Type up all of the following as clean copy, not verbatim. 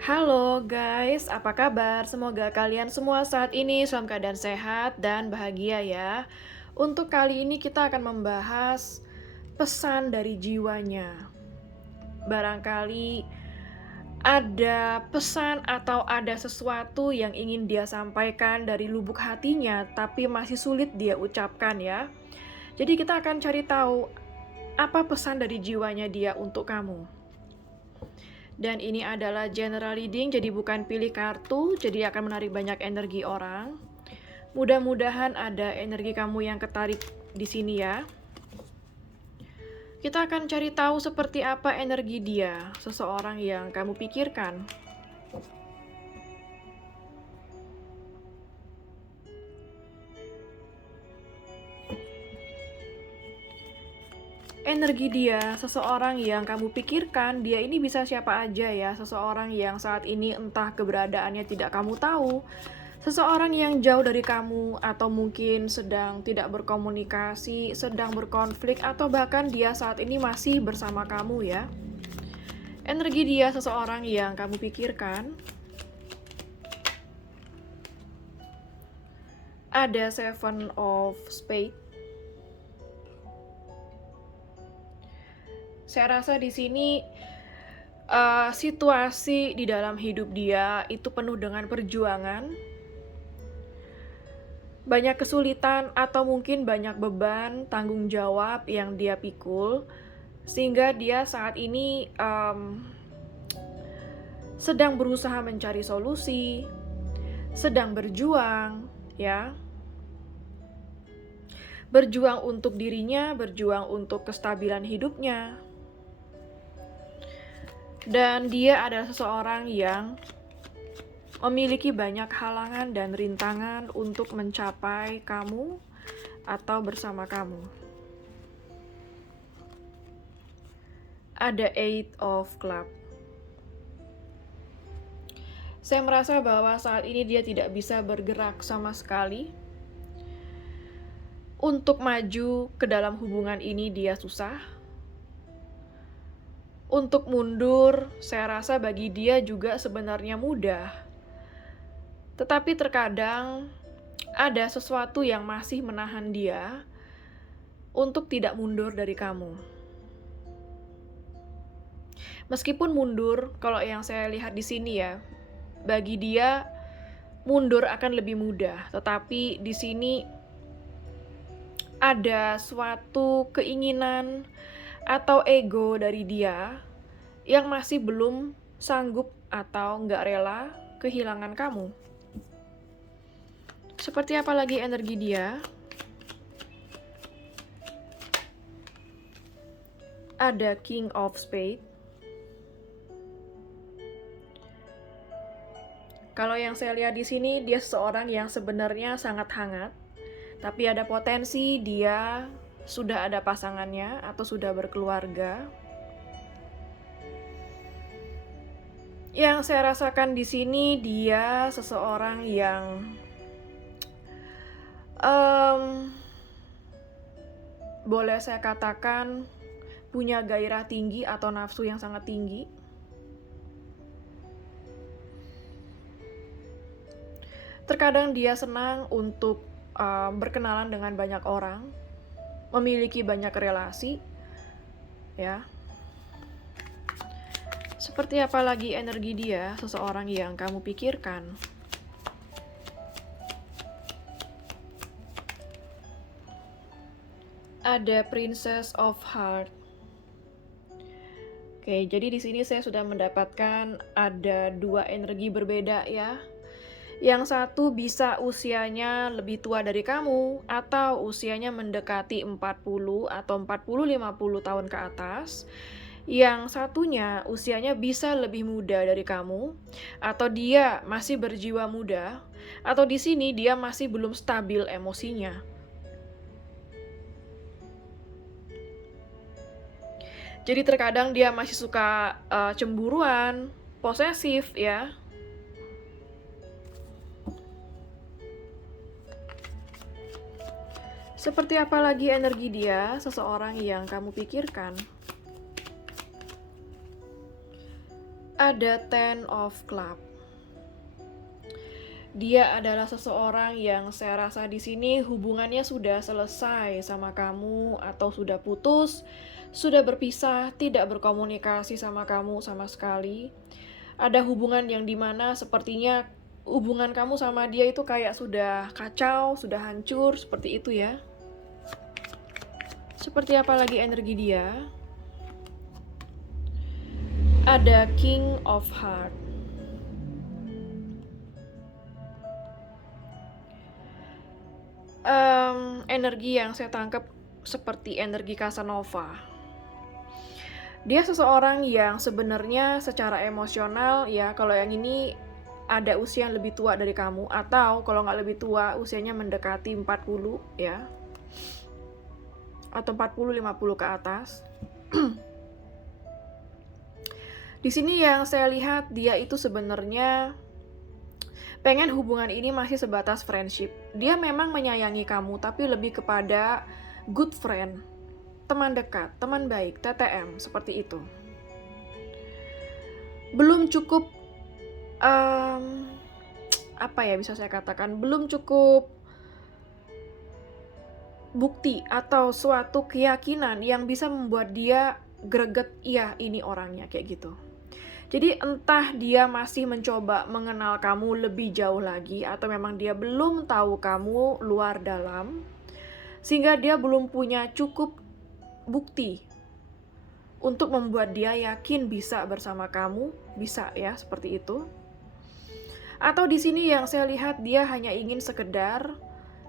Halo guys, apa kabar? Semoga kalian semua saat ini dalam keadaan sehat dan bahagia ya. Untuk kali ini kita akan membahas pesan dari jiwanya. Barangkali ada pesan atau ada sesuatu yang ingin dia sampaikan dari lubuk hatinya, tapi masih sulit dia ucapkan ya. Jadi kita akan cari tahu apa pesan dari jiwanya dia untuk kamu. Dan ini adalah general reading, jadi bukan pilih kartu, jadi akan menarik banyak energi orang. Mudah-mudahan ada energi kamu yang ketarik di sini ya. Kita akan cari tahu seperti apa energi dia, seseorang yang kamu pikirkan. Energi dia, seseorang yang kamu pikirkan, dia ini bisa siapa aja ya. Seseorang yang saat ini entah keberadaannya tidak kamu tahu, seseorang yang jauh dari kamu, atau mungkin sedang tidak berkomunikasi, sedang berkonflik, atau bahkan dia saat ini masih bersama kamu ya. Energi dia seseorang yang kamu pikirkan. Ada Seven of Spades. Saya rasa di sini situasi di dalam hidup dia itu penuh dengan perjuangan, banyak kesulitan atau mungkin banyak beban tanggung jawab yang dia pikul, sehingga dia saat ini sedang berusaha mencari solusi, sedang berjuang ya. Berjuang untuk dirinya, berjuang untuk kestabilan hidupnya. Dan dia adalah seseorang yang memiliki banyak halangan dan rintangan untuk mencapai kamu atau bersama kamu. Ada Eight of Clubs. Saya merasa bahwa saat ini dia tidak bisa bergerak sama sekali. Untuk maju ke dalam hubungan ini dia susah. Untuk mundur, saya rasa bagi dia juga sebenarnya mudah. Tetapi terkadang ada sesuatu yang masih menahan dia untuk tidak mundur dari kamu. Meskipun mundur, kalau yang saya lihat di sini ya, bagi dia mundur akan lebih mudah. Tetapi di sini ada suatu keinginan atau ego dari dia yang masih belum sanggup atau nggak rela kehilangan kamu. Seperti apa lagi energi dia? Ada King of Spades. Kalau yang saya lihat di sini, dia seseorang yang sebenarnya sangat hangat, tapi ada potensi dia sudah ada pasangannya atau sudah berkeluarga. Yang saya rasakan di sini, dia seseorang yang boleh saya katakan punya gairah tinggi atau nafsu yang sangat tinggi. Terkadang dia senang untuk berkenalan dengan banyak orang, memiliki banyak relasi, ya. Seperti apa lagi energi dia, seseorang yang kamu pikirkan? Ada Princess of Heart. Oke, jadi di sini saya sudah mendapatkan ada dua energi berbeda ya. Yang satu bisa usianya lebih tua dari kamu atau usianya mendekati 40 atau 40-50 tahun ke atas. Yang satunya usianya bisa lebih muda dari kamu atau dia masih berjiwa muda atau di sini dia masih belum stabil emosinya. Jadi terkadang dia masih suka cemburuan, posesif ya. Seperti apa lagi energi dia, seseorang yang kamu pikirkan? Ada Ten of Club. Dia adalah seseorang yang saya rasa di sini hubungannya sudah selesai sama kamu atau sudah putus, sudah berpisah, tidak berkomunikasi sama kamu sama sekali. Ada hubungan yang dimana sepertinya hubungan kamu sama dia itu kayak sudah kacau, sudah hancur, seperti itu ya. Seperti apa lagi energi dia? Ada King of Heart. Energi yang saya tangkap seperti energi Casanova. Dia seseorang yang sebenarnya secara emosional ya, kalau yang ini ada usia yang lebih tua dari kamu, atau kalau nggak lebih tua usianya mendekati 40 ya, atau 40-50 ke atas. Di sini yang saya lihat dia itu sebenarnya pengen hubungan ini masih sebatas friendship. Dia memang menyayangi kamu, tapi lebih kepada good friend, teman dekat, teman baik, TTM, seperti itu. Belum cukup, apa ya bisa saya katakan, belum cukup bukti atau suatu keyakinan yang bisa membuat dia greget, iya ini orangnya, kayak gitu. Jadi entah dia masih mencoba mengenal kamu lebih jauh lagi, atau memang dia belum tahu kamu luar dalam, sehingga dia belum punya cukup bukti untuk membuat dia yakin bisa bersama kamu, bisa ya seperti itu. Atau di sini yang saya lihat dia hanya ingin sekedar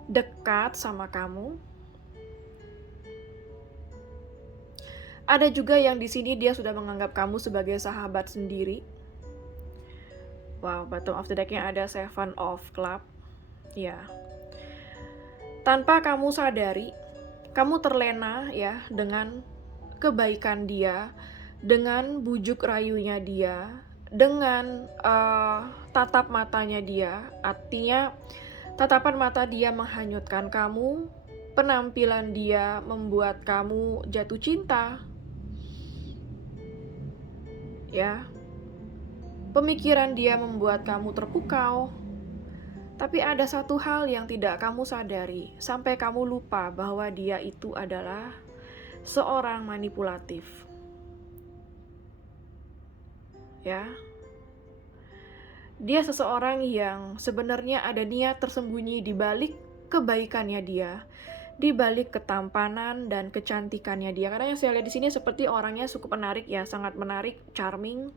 dekat sama kamu. Ada juga yang di sini dia sudah menganggap kamu sebagai sahabat sendiri. Wow, bottom of the deck-nya ada Seven of Club. Ya. Tanpa kamu sadari, kamu terlena ya dengan kebaikan dia, dengan bujuk rayunya dia, dengan tatap matanya dia. Artinya tatapan mata dia menghanyutkan kamu, penampilan dia membuat kamu jatuh cinta. Ya, pemikiran dia membuat kamu terpukau. Tapi ada satu hal yang tidak kamu sadari, sampai kamu lupa bahwa dia itu adalah seorang manipulatif. Ya, dia seseorang yang sebenarnya ada niat tersembunyi di balik kebaikannya dia, di balik ketampanan dan kecantikannya dia. Karena yang saya lihat di sini seperti orangnya cukup menarik ya, sangat menarik, charming.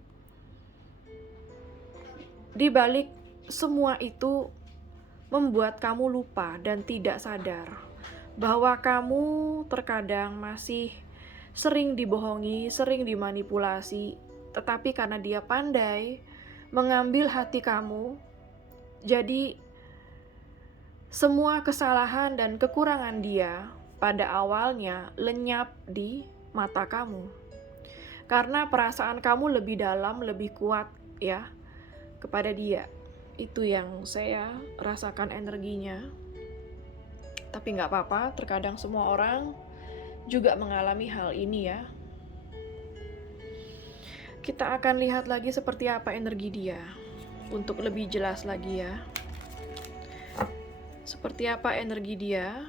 Di balik semua itu membuat kamu lupa dan tidak sadar bahwa kamu terkadang masih sering dibohongi, sering dimanipulasi, tetapi karena dia pandai mengambil hati kamu, jadi semua kesalahan dan kekurangan dia pada awalnya lenyap di mata kamu. Karena perasaan kamu lebih dalam, lebih kuat ya kepada dia. Itu yang saya rasakan energinya. Tapi nggak apa-apa, terkadang semua orang juga mengalami hal ini ya. Kita akan lihat lagi seperti apa energi dia untuk lebih jelas lagi ya. Seperti apa energi dia.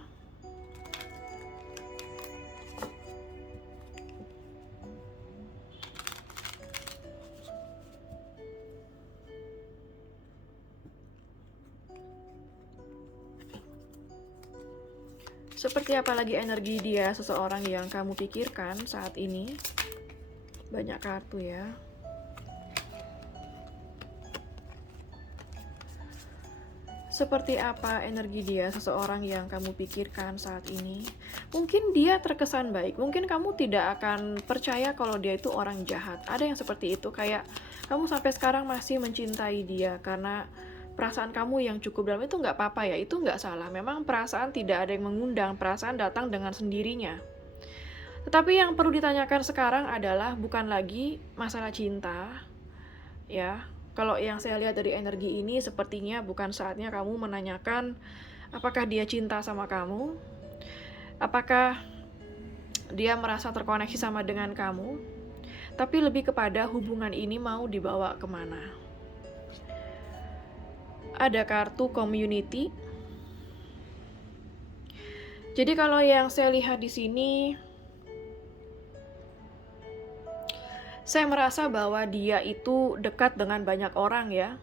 Seperti apa lagi energi dia, seseorang yang kamu pikirkan saat ini. Banyak kartu ya. Seperti apa energi dia, seseorang yang kamu pikirkan saat ini. Mungkin dia terkesan baik, mungkin kamu tidak akan percaya kalau dia itu orang jahat. Ada yang seperti itu, kayak kamu sampai sekarang masih mencintai dia karena perasaan kamu yang cukup dalam. Itu nggak apa-apa ya, itu nggak salah. Memang perasaan tidak ada yang mengundang, perasaan datang dengan sendirinya. Tetapi yang perlu ditanyakan sekarang adalah bukan lagi masalah cinta, ya. Kalau yang saya lihat dari energi ini, sepertinya bukan saatnya kamu menanyakan apakah dia cinta sama kamu, apakah dia merasa terkoneksi sama dengan kamu. tapi lebih kepada hubungan ini mau dibawa kemana. Ada kartu community. Jadi kalau yang saya lihat di sini, saya merasa bahwa dia itu dekat dengan banyak orang ya.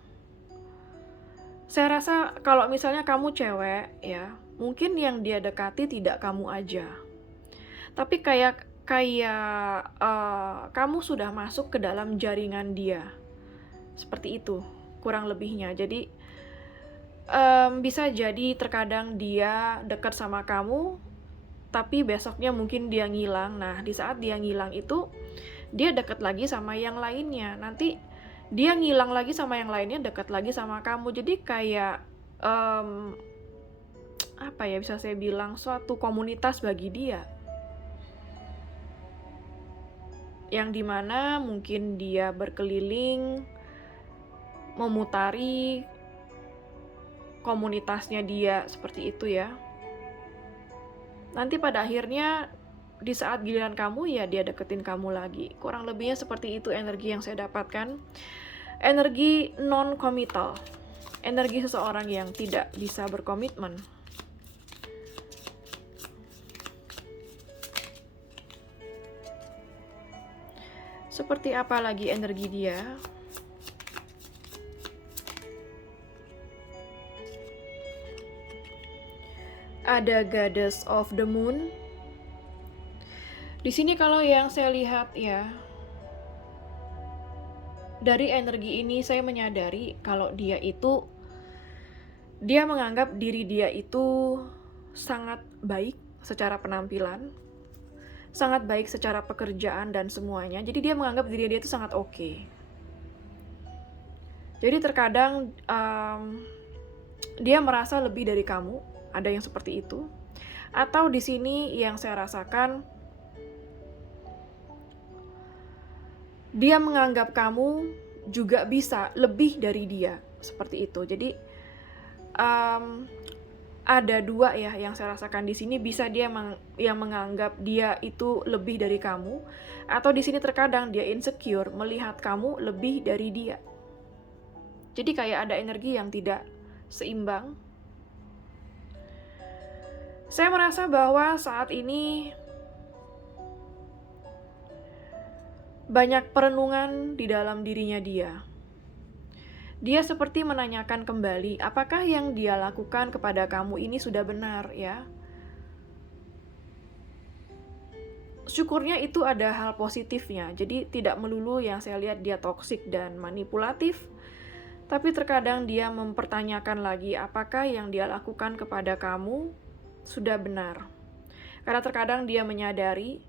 Saya rasa kalau misalnya kamu cewek ya, mungkin yang dia dekati tidak kamu aja. Tapi kayak kamu sudah masuk ke dalam jaringan dia. Seperti itu, kurang lebihnya. Jadi bisa jadi terkadang dia dekat sama kamu, tapi besoknya mungkin dia ngilang. Nah, di saat dia ngilang itu, dia dekat lagi sama yang lainnya. Nanti dia ngilang lagi sama yang lainnya, dekat lagi sama kamu. Jadi kayak apa ya, bisa saya bilang suatu komunitas bagi dia, yang dimana mungkin dia berkeliling memutari komunitasnya dia, seperti itu ya. Nanti pada akhirnya di saat giliran kamu ya dia deketin kamu lagi. Kurang lebihnya seperti itu energi yang saya dapatkan. Energi non-committal, energi seseorang yang tidak bisa berkomitmen. Seperti apa lagi energi dia? Ada Goddess of the Moon. Di sini kalau yang saya lihat ya, dari energi ini saya menyadari kalau dia menganggap diri dia itu sangat baik secara penampilan, sangat baik secara pekerjaan dan semuanya. Jadi dia menganggap diri dia itu sangat oke. Jadi terkadang dia merasa lebih dari kamu. Ada yang seperti itu. Atau di sini yang saya rasakan, dia menganggap kamu juga bisa lebih dari dia, seperti itu. Jadi ada dua ya yang saya rasakan di sini. Bisa dia yang menganggap dia itu lebih dari kamu, atau di sini terkadang dia insecure melihat kamu lebih dari dia. Jadi kayak ada energi yang tidak seimbang. Saya merasa bahwa saat ini banyak perenungan di dalam dirinya dia. Dia seperti menanyakan kembali, apakah yang dia lakukan kepada kamu ini sudah benar ya? Syukurnya itu ada hal positifnya. Jadi tidak melulu yang saya lihat dia toksik dan manipulatif, tapi terkadang dia mempertanyakan lagi apakah yang dia lakukan kepada kamu sudah benar. Karena terkadang dia menyadari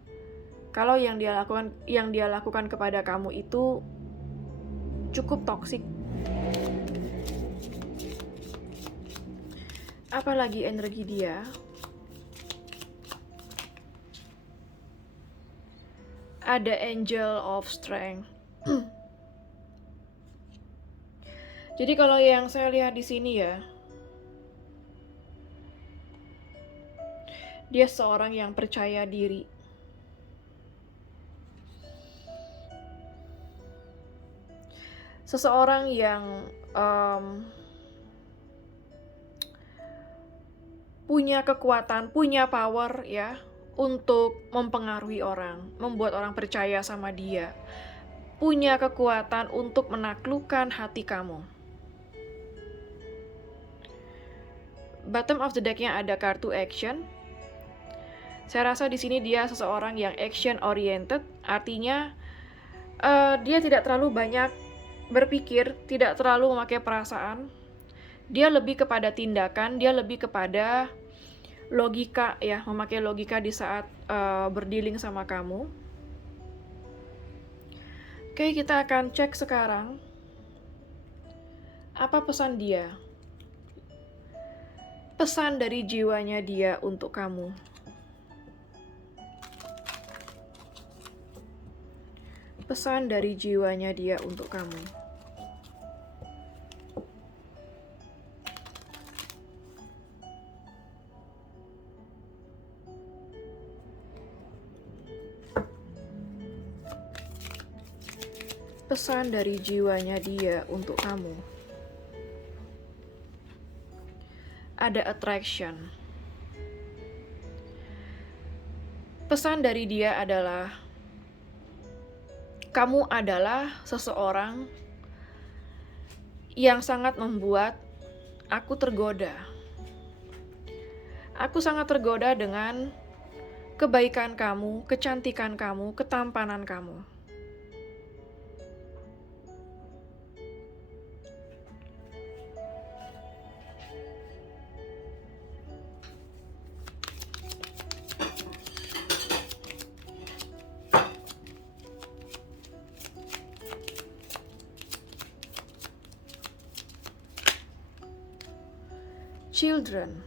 kalau yang dia lakukan kepada kamu itu cukup toksik. Apalagi energi dia? Ada Angel of Strength. Jadi kalau yang saya lihat di sini ya, dia seorang yang percaya diri. Seseorang yang punya kekuatan, punya power ya, untuk mempengaruhi orang, membuat orang percaya sama dia. Punya kekuatan untuk menaklukkan hati kamu. Bottom of the deck-nya ada kartu action. Saya rasa di sini dia seseorang yang action oriented, artinya dia tidak terlalu banyak berpikir, tidak terlalu memakai perasaan. Dia lebih kepada tindakan, dia lebih kepada logika ya, memakai logika di saat berdealing sama kamu. Oke, kita akan cek sekarang apa pesan dia. Pesan dari jiwanya dia untuk kamu. Pesan dari jiwanya dia untuk kamu. pesan dari jiwanya dia untuk kamu. Ada attraction. Pesan dari dia adalah, kamu adalah seseorang yang sangat membuat aku tergoda. Aku sangat tergoda dengan kebaikan kamu, kecantikan kamu, ketampanan kamu. Children.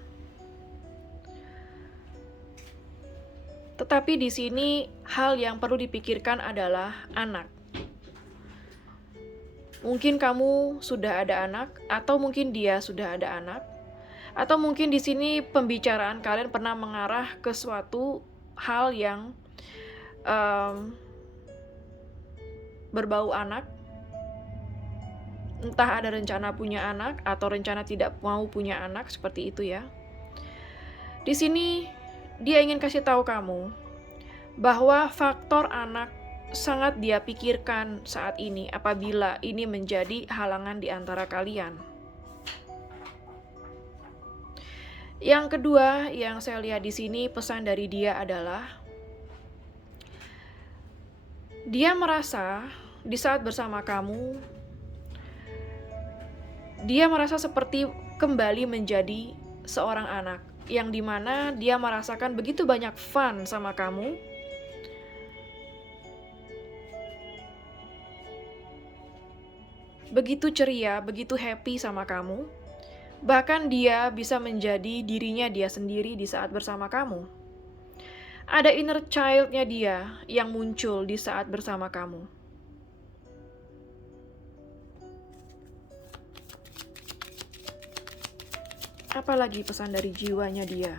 Tetapi di sini hal yang perlu dipikirkan adalah anak. Mungkin kamu sudah ada anak, atau mungkin dia sudah ada anak, atau mungkin di sini pembicaraan kalian pernah mengarah ke suatu hal yang berbau anak. Entah ada rencana punya anak atau rencana tidak mau punya anak, seperti itu ya. Di sini dia ingin kasih tahu kamu bahwa faktor anak sangat dia pikirkan saat ini apabila ini menjadi halangan di antara kalian. Yang kedua yang saya lihat di sini, pesan dari dia adalah dia merasa di saat bersama kamu, dia merasa seperti kembali menjadi seorang anak, yang dimana dia merasakan begitu banyak fun sama kamu, begitu ceria, begitu happy sama kamu, bahkan dia bisa menjadi dirinya dia sendiri di saat bersama kamu. Ada inner child-nya dia yang muncul di saat bersama kamu. Apalagi pesan dari jiwanya dia?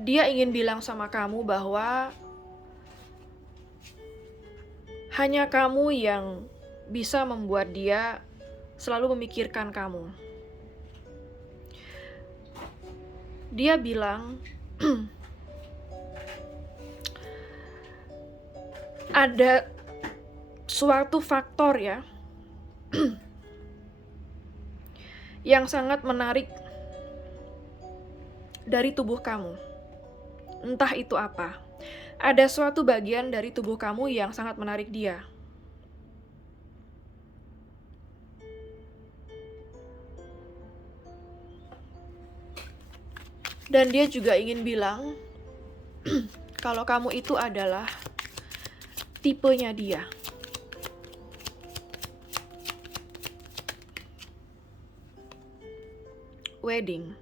Dia ingin bilang sama kamu bahwa hanya kamu yang bisa membuat dia selalu memikirkan kamu. Dia bilang ada suatu faktor ya yang sangat menarik dari tubuh kamu. Entah itu apa. Ada suatu bagian dari tubuh kamu yang sangat menarik dia. Dan dia juga ingin bilang kalau kamu itu adalah tipenya dia. Wedding.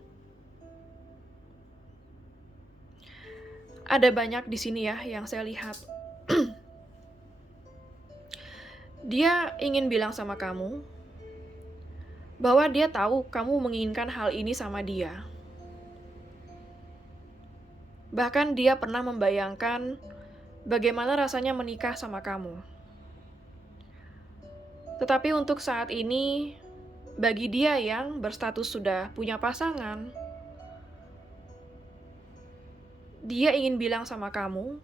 Ada banyak di sini ya yang saya lihat. Dia ingin bilang sama kamu bahwa dia tahu kamu menginginkan hal ini sama dia. Bahkan dia pernah membayangkan bagaimana rasanya menikah sama kamu. Tetapi untuk saat ini, bagi dia yang berstatus sudah punya pasangan, dia ingin bilang sama kamu,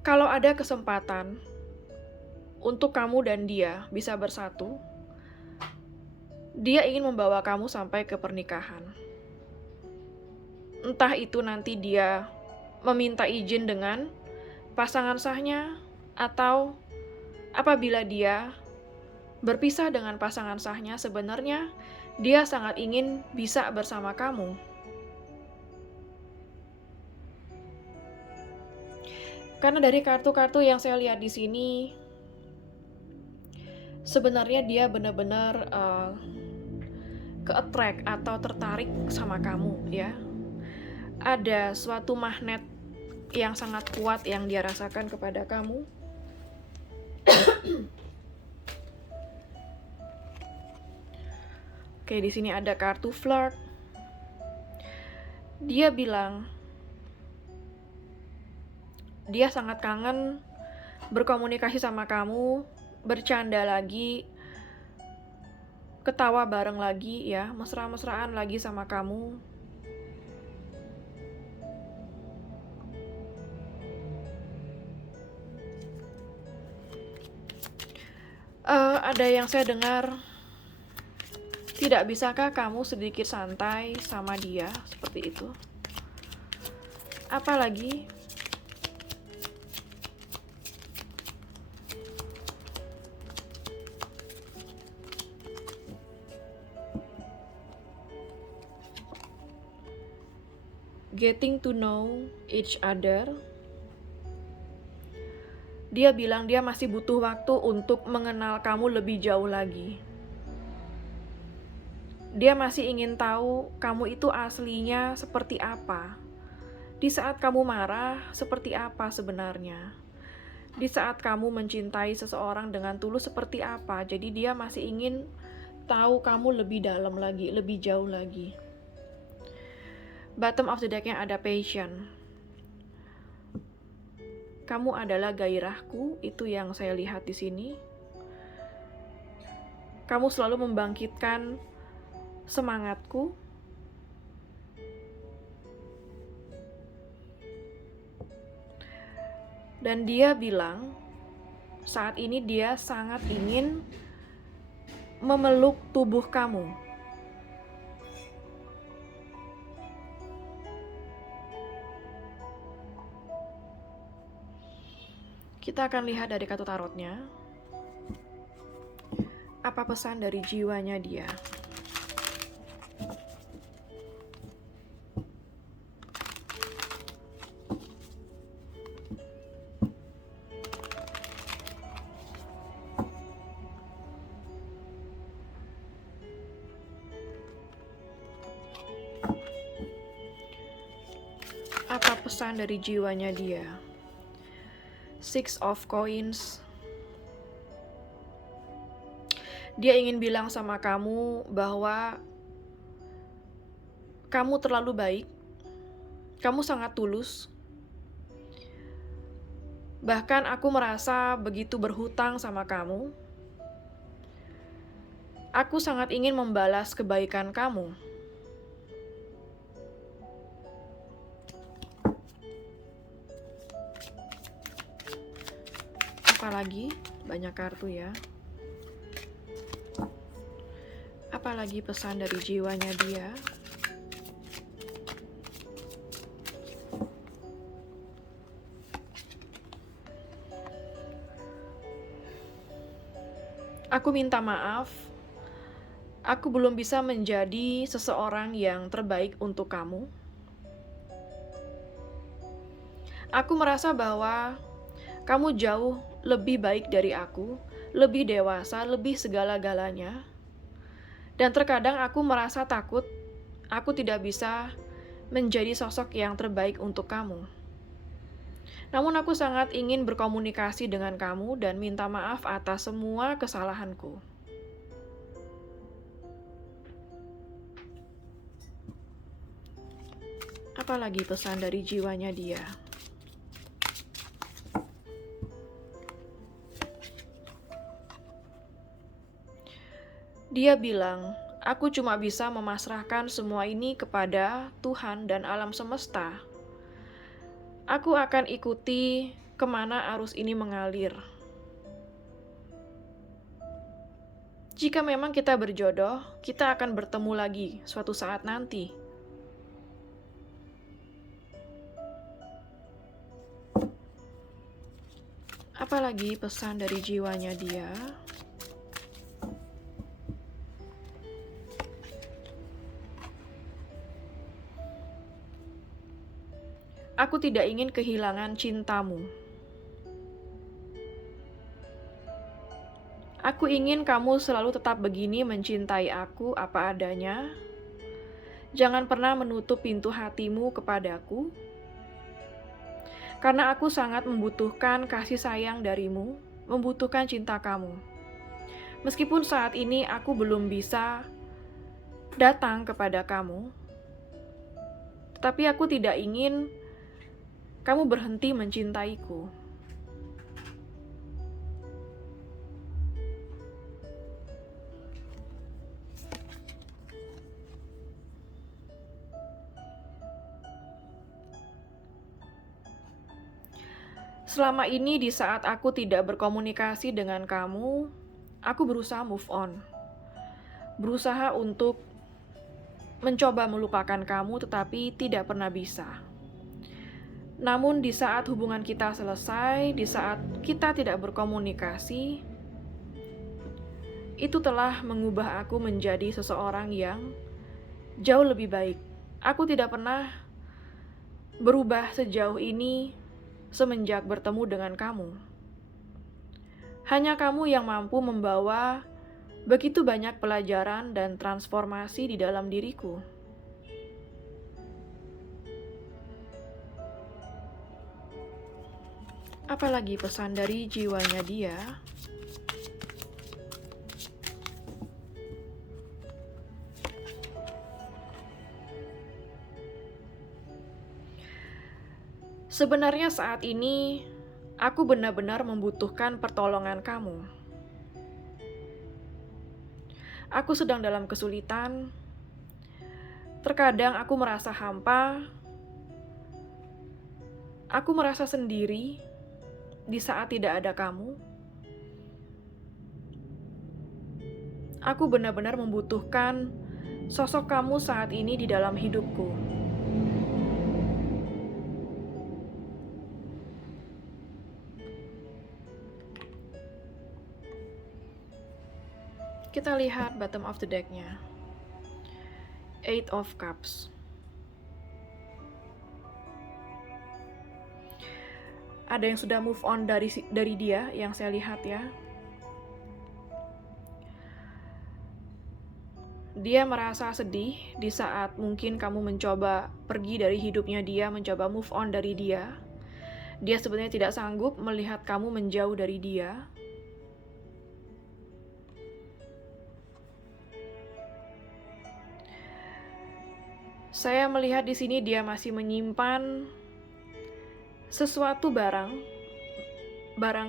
kalau ada kesempatan untuk kamu dan dia bisa bersatu, dia ingin membawa kamu sampai ke pernikahan. Entah itu nanti dia meminta izin dengan pasangan sahnya, atau apabila dia berpisah dengan pasangan sahnya, sebenarnya dia sangat ingin bisa bersama kamu. Karena dari kartu-kartu yang saya lihat di sini, sebenarnya dia benar-benar ke-attract atau tertarik sama kamu ya. Ada suatu magnet yang sangat kuat yang dia rasakan kepada kamu. Oke, di sini ada kartu flirt. Dia bilang dia sangat kangen berkomunikasi sama kamu, bercanda lagi, ketawa bareng lagi ya, mesra-mesraan lagi sama kamu. Ada yang saya dengar, tidak bisakah kamu sedikit santai sama dia seperti itu? Apalagi getting to know each other. Dia bilang dia masih butuh waktu untuk mengenal kamu lebih jauh lagi. Dia masih ingin tahu kamu itu aslinya seperti apa. Di saat kamu marah, seperti apa sebenarnya. Di saat kamu mencintai seseorang dengan tulus, seperti apa. Jadi dia masih ingin tahu kamu lebih dalam lagi, lebih jauh lagi. Bottom of the deck-nya ada passion. Kamu adalah gairahku, itu yang saya lihat di sini. Kamu selalu membangkitkan semangatku. Dan dia bilang, saat ini dia sangat ingin memeluk tubuh kamu. Kita akan lihat dari kartu tarotnya. Apa pesan dari jiwanya dia? Apa pesan dari jiwanya dia? Six of Coins. Dia ingin bilang sama kamu bahwa kamu terlalu baik, kamu sangat tulus. Bahkan aku merasa begitu berhutang sama kamu. Aku sangat ingin membalas kebaikan kamu. Apalagi banyak kartu ya. Apalagi pesan dari jiwanya dia? Aku minta maaf. Aku belum bisa menjadi seseorang yang terbaik untuk kamu. Aku merasa bahwa kamu jauh lebih baik dari aku, lebih dewasa, lebih segala-galanya. Dan terkadang aku merasa takut, aku tidak bisa menjadi sosok yang terbaik untuk kamu. Namun aku sangat ingin berkomunikasi dengan kamu dan minta maaf atas semua kesalahanku. Apalagi pesan dari jiwanya dia? Dia bilang, aku cuma bisa memasrahkan semua ini kepada Tuhan dan alam semesta. Aku akan ikuti kemana arus ini mengalir. Jika memang kita berjodoh, kita akan bertemu lagi suatu saat nanti. Apalagi pesan dari jiwanya dia? Aku tidak ingin kehilangan cintamu. Aku ingin kamu selalu tetap begini mencintai aku apa adanya. Jangan pernah menutup pintu hatimu kepadaku. Karena aku sangat membutuhkan kasih sayang darimu, membutuhkan cinta kamu. Meskipun saat ini aku belum bisa datang kepada kamu, tetapi aku tidak ingin kamu berhenti mencintaiku. Selama ini di saat aku tidak berkomunikasi dengan kamu, aku berusaha move on. Berusaha untuk mencoba melupakan kamu tetapi tidak pernah bisa. Namun di saat hubungan kita selesai, di saat kita tidak berkomunikasi, itu telah mengubah aku menjadi seseorang yang jauh lebih baik. Aku tidak pernah berubah sejauh ini semenjak bertemu dengan kamu. Hanya kamu yang mampu membawa begitu banyak pelajaran dan transformasi di dalam diriku. Apalagi pesan dari jiwanya dia? Sebenarnya saat ini, aku benar-benar membutuhkan pertolongan kamu. Aku sedang dalam kesulitan. Terkadang aku merasa hampa. Aku merasa sendiri di saat tidak ada kamu. Aku benar-benar membutuhkan sosok kamu saat ini di dalam hidupku. Kita lihat bottom of the deck-nya. Eight of Cups. Ada yang sudah move on dari dia yang saya lihat ya. Dia merasa sedih di saat mungkin kamu mencoba pergi dari hidupnya dia, mencoba move on dari dia. Dia sebenarnya tidak sanggup melihat kamu menjauh dari dia. Saya melihat di sini dia masih menyimpan sesuatu barang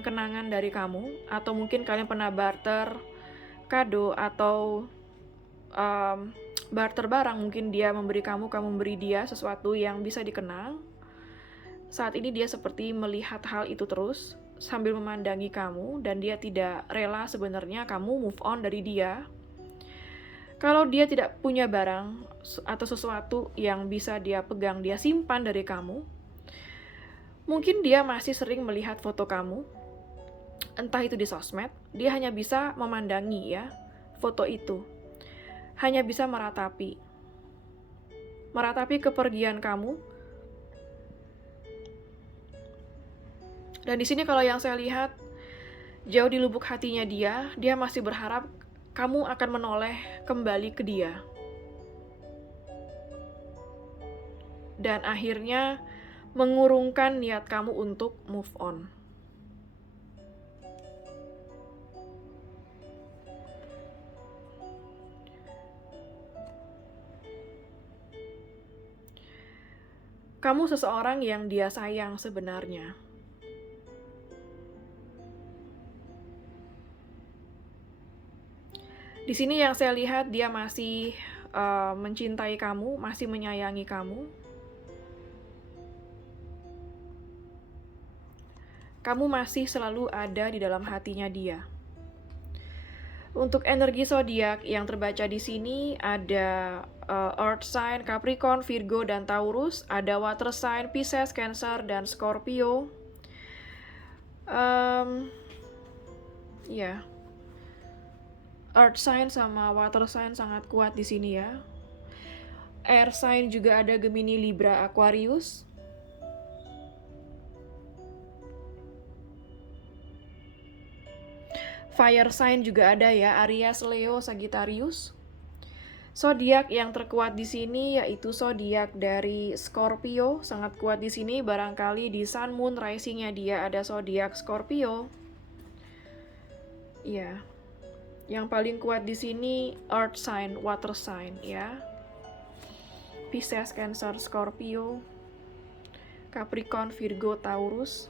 kenangan dari kamu, atau mungkin kalian pernah barter kado atau barter barang. Mungkin dia memberi kamu memberi dia sesuatu yang bisa dikenang. Saat ini dia seperti melihat hal itu terus sambil memandangi kamu, dan dia tidak rela sebenarnya kamu move on dari dia. Kalau dia tidak punya barang atau sesuatu yang bisa dia pegang, dia simpan dari kamu, mungkin dia masih sering melihat foto kamu, entah itu di sosmed. Dia hanya bisa memandangi ya foto itu, hanya bisa meratapi kepergian kamu. Dan di sini kalau yang saya lihat, jauh di lubuk hatinya dia masih berharap kamu akan menoleh kembali ke dia. Dan akhirnya mengurungkan niat kamu untuk move on. Kamu seseorang yang dia sayang sebenarnya. Di sini yang saya lihat, dia masih mencintai kamu, masih menyayangi kamu. Kamu masih selalu ada di dalam hatinya dia. Untuk energi zodiak yang terbaca di sini ada Earth sign, Capricorn, Virgo, dan Taurus. Ada Water sign, Pisces, Cancer, dan Scorpio. Earth sign sama water sign sangat kuat di sini ya. Air sign juga ada Gemini, Libra, Aquarius. Fire sign juga ada ya, Aries, Leo, Sagittarius. Zodiak yang terkuat di sini yaitu zodiak dari Scorpio, sangat kuat di sini. Barangkali di Sun, Moon, Rising-nya dia ada zodiak Scorpio. Iya. Yang paling kuat di sini earth sign, water sign ya. Pisces, Cancer, Scorpio, Capricorn, Virgo, Taurus.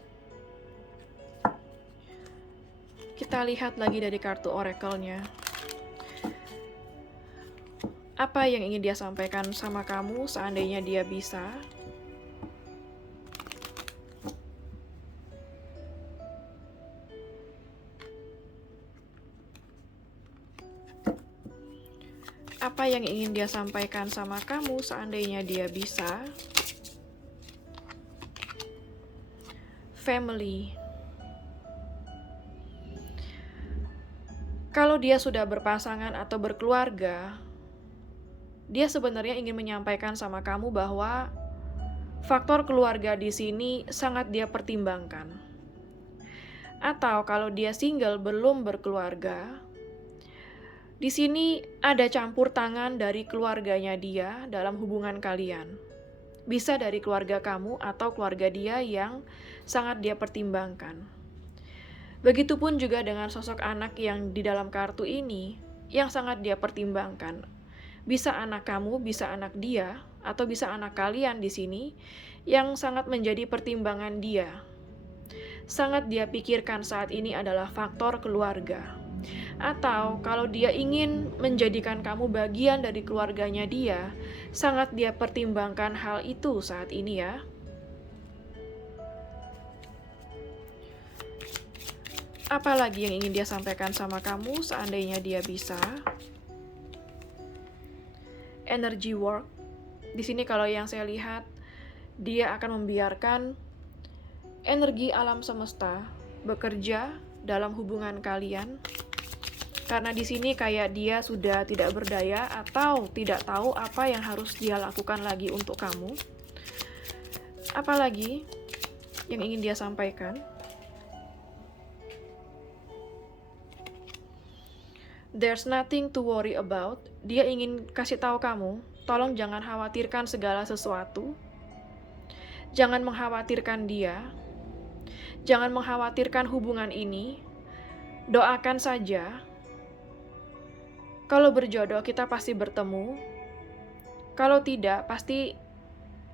Kita lihat lagi dari kartu oracle-nya. Apa yang ingin dia sampaikan sama kamu seandainya dia bisa? Apa yang ingin dia sampaikan sama kamu seandainya dia bisa? Family. Kalau dia sudah berpasangan atau berkeluarga, dia sebenarnya ingin menyampaikan sama kamu bahwa faktor keluarga di sini sangat dia pertimbangkan. Atau kalau dia single belum berkeluarga, di sini ada campur tangan dari keluarganya dia dalam hubungan kalian. Bisa dari keluarga kamu atau keluarga dia yang sangat dia pertimbangkan. Begitupun juga dengan sosok anak yang di dalam kartu ini yang sangat dia pertimbangkan. Bisa anak kamu, bisa anak dia, atau bisa anak kalian di sini yang sangat menjadi pertimbangan dia. Sangat dia pikirkan saat ini adalah faktor keluarga. Atau kalau dia ingin menjadikan kamu bagian dari keluarganya dia, sangat dia pertimbangkan hal itu saat ini ya. Apalagi yang ingin dia sampaikan sama kamu seandainya dia bisa? Energy work. Di sini kalau yang saya lihat, dia akan membiarkan energi alam semesta bekerja dalam hubungan kalian. Karena di sini kayak dia sudah tidak berdaya atau tidak tahu apa yang harus dia lakukan lagi untuk kamu. Apalagi yang ingin dia sampaikan? There's nothing to worry about. Dia ingin kasih tahu kamu, tolong jangan khawatirkan segala sesuatu. Jangan mengkhawatirkan dia. Jangan mengkhawatirkan hubungan ini. Doakan saja. Kalau berjodoh kita pasti bertemu. Kalau tidak, pasti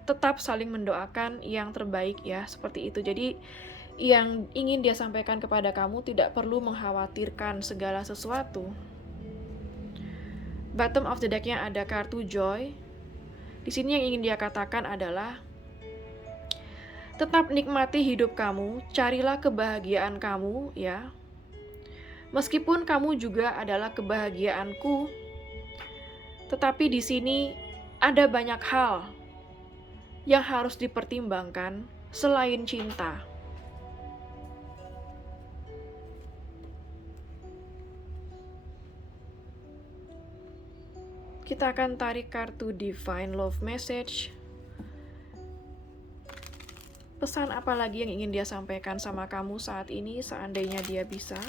tetap saling mendoakan yang terbaik ya, seperti itu. Jadi yang ingin dia sampaikan kepada kamu tidak perlu mengkhawatirkan segala sesuatu. Bottom of the deck-nya ada kartu joy. Di sini yang ingin dia katakan adalah tetap nikmati hidup kamu, carilah kebahagiaan kamu ya. Meskipun kamu juga adalah kebahagiaanku, tetapi di sini ada banyak hal yang harus dipertimbangkan selain cinta. Kita akan tarik kartu Divine Love Message. Pesan apa lagi yang ingin dia sampaikan sama kamu saat ini, seandainya dia bisa?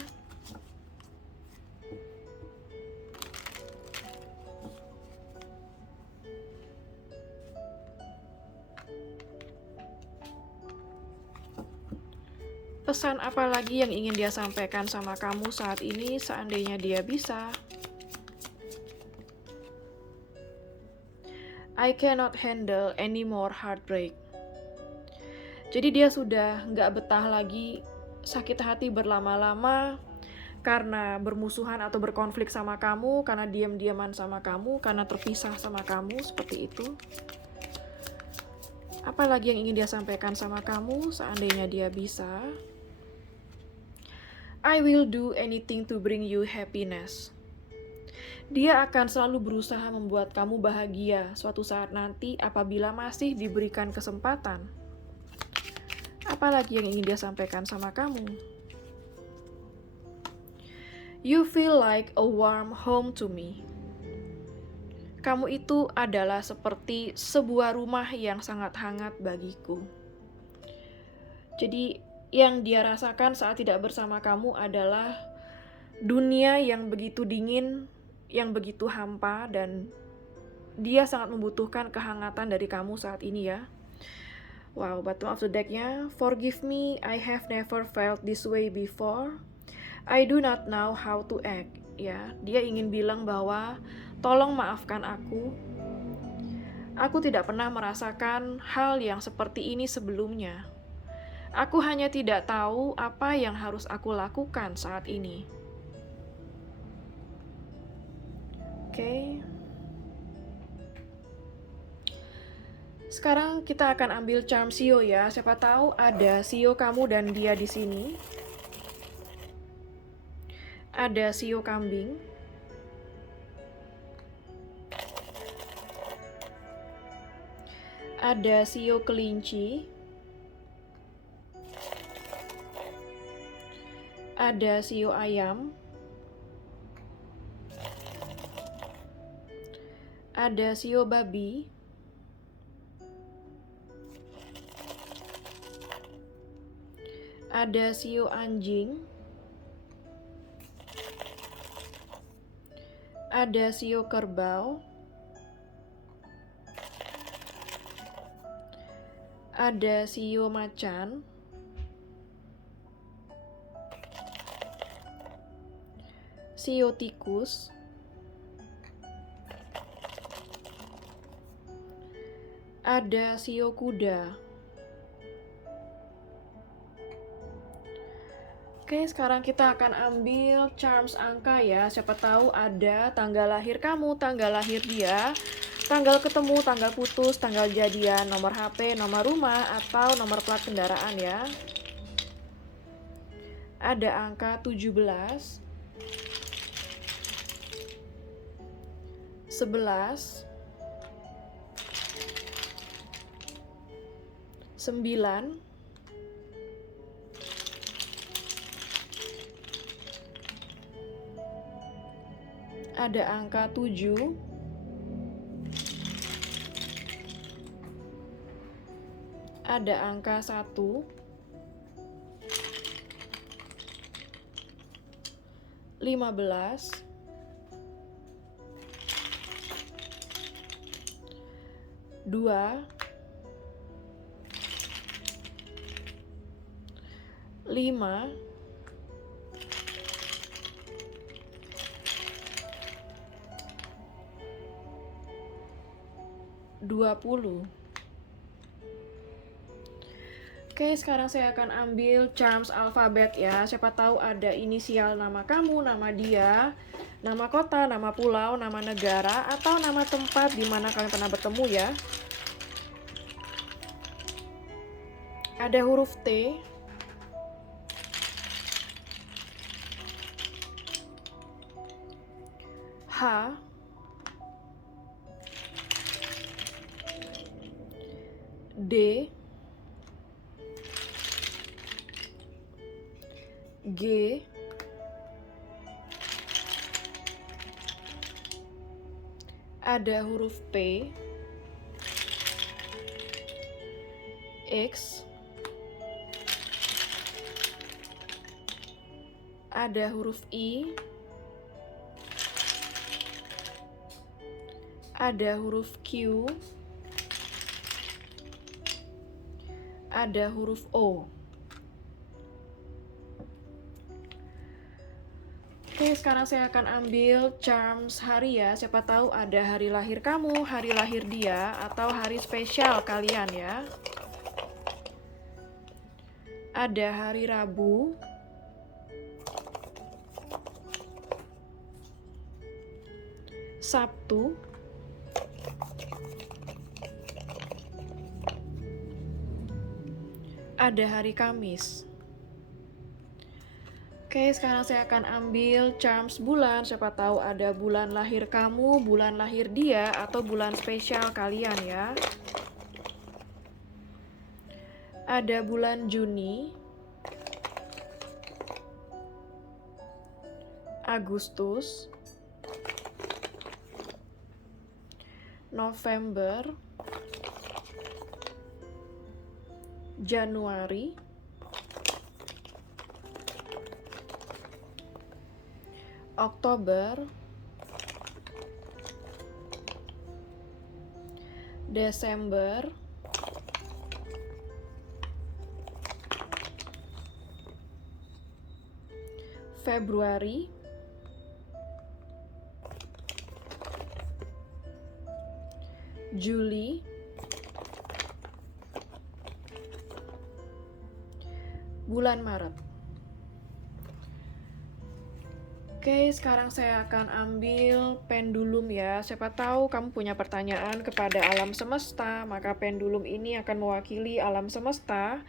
Pesan apa lagi yang ingin dia sampaikan sama kamu saat ini, seandainya dia bisa? I cannot handle any more heartbreak. Jadi dia sudah nggak betah lagi sakit hati berlama-lama karena bermusuhan atau berkonflik sama kamu, karena diam-diaman sama kamu, karena terpisah sama kamu, seperti itu. Apalagi yang ingin dia sampaikan sama kamu seandainya dia bisa? I will do anything to bring you happiness. Dia akan selalu berusaha membuat kamu bahagia suatu saat nanti apabila masih diberikan kesempatan. Apalagi yang ingin dia sampaikan sama kamu? You feel like a warm home to me. Kamu itu adalah seperti sebuah rumah yang sangat hangat bagiku. Jadi yang dia rasakan saat tidak bersama kamu adalah dunia yang begitu dingin, yang begitu hampa, dan dia sangat membutuhkan kehangatan dari kamu saat ini ya. Wow, bottom of the deck-nya, forgive me, I have never felt this way before. I do not know how to act. ya. Dia ingin bilang bahwa tolong maafkan aku. Aku tidak pernah merasakan hal yang seperti ini sebelumnya. Aku hanya tidak tahu apa yang harus aku lakukan saat ini. Oke. Sekarang kita akan ambil charm Shio ya. Siapa tahu ada Shio kamu dan dia di sini. Ada Shio kambing. Ada Shio kelinci. Ada Shio ayam. Ada Shio babi. Ada Shio anjing. Ada Shio kerbau. Ada Shio macan. Shio tikus. Ada Shio kuda. Oke, sekarang kita akan ambil charms angka ya. Siapa tahu ada tanggal lahir kamu, tanggal lahir dia, tanggal ketemu, tanggal putus, tanggal jadian, nomor HP, nomor rumah, atau nomor plat kendaraan ya. Ada angka 17, 11, 9, ada angka 7, ada angka 1, 15, 2, 5, 20. Oke, sekarang saya akan ambil charms alfabet ya. Siapa tahu ada inisial nama kamu, nama dia, nama kota, nama pulau, nama negara, atau nama tempat di mana kalian pernah bertemu ya. Ada huruf T, H, D, G, ada huruf P, X, ada huruf I, ada huruf Q, ada huruf O. Oke, sekarang saya akan ambil charms hari ya. Siapa tahu ada hari lahir kamu, hari lahir dia, atau hari spesial kalian ya. Ada hari Rabu, Sabtu, ada hari Kamis. Oke, sekarang saya akan ambil charms bulan. Siapa tahu ada bulan lahir kamu, bulan lahir dia, atau bulan spesial kalian ya. Ada bulan Juni, Agustus, November, Januari, Oktober, Desember, Februari, Juli, bulan Maret. Oke, sekarang saya akan ambil pendulum ya. Siapa tahu kamu punya pertanyaan kepada alam semesta, maka pendulum ini akan mewakili alam semesta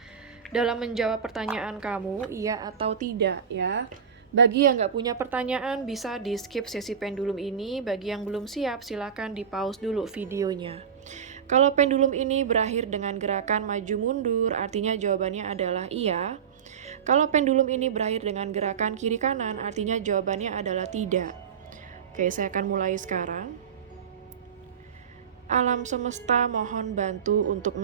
dalam menjawab pertanyaan kamu, iya atau tidak ya. Bagi yang nggak punya pertanyaan, bisa di skip sesi pendulum ini. Bagi yang belum siap, silakan di pause dulu videonya. Kalau pendulum ini berakhir dengan gerakan maju mundur, artinya jawabannya adalah iya. Kalau pendulum ini berakhir dengan gerakan kiri kanan, artinya jawabannya adalah tidak. Oke, saya akan mulai sekarang. Alam semesta mohon bantu untuk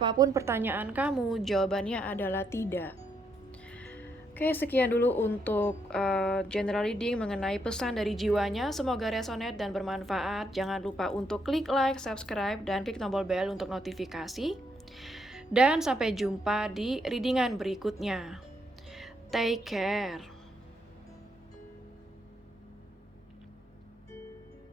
apapun pertanyaan kamu, jawabannya adalah tidak. Oke, sekian dulu untuk general reading mengenai pesan dari jiwanya. Semoga resonate dan bermanfaat. Jangan lupa untuk klik like, subscribe, dan klik tombol bell untuk notifikasi. Dan sampai jumpa di readingan berikutnya. Take care.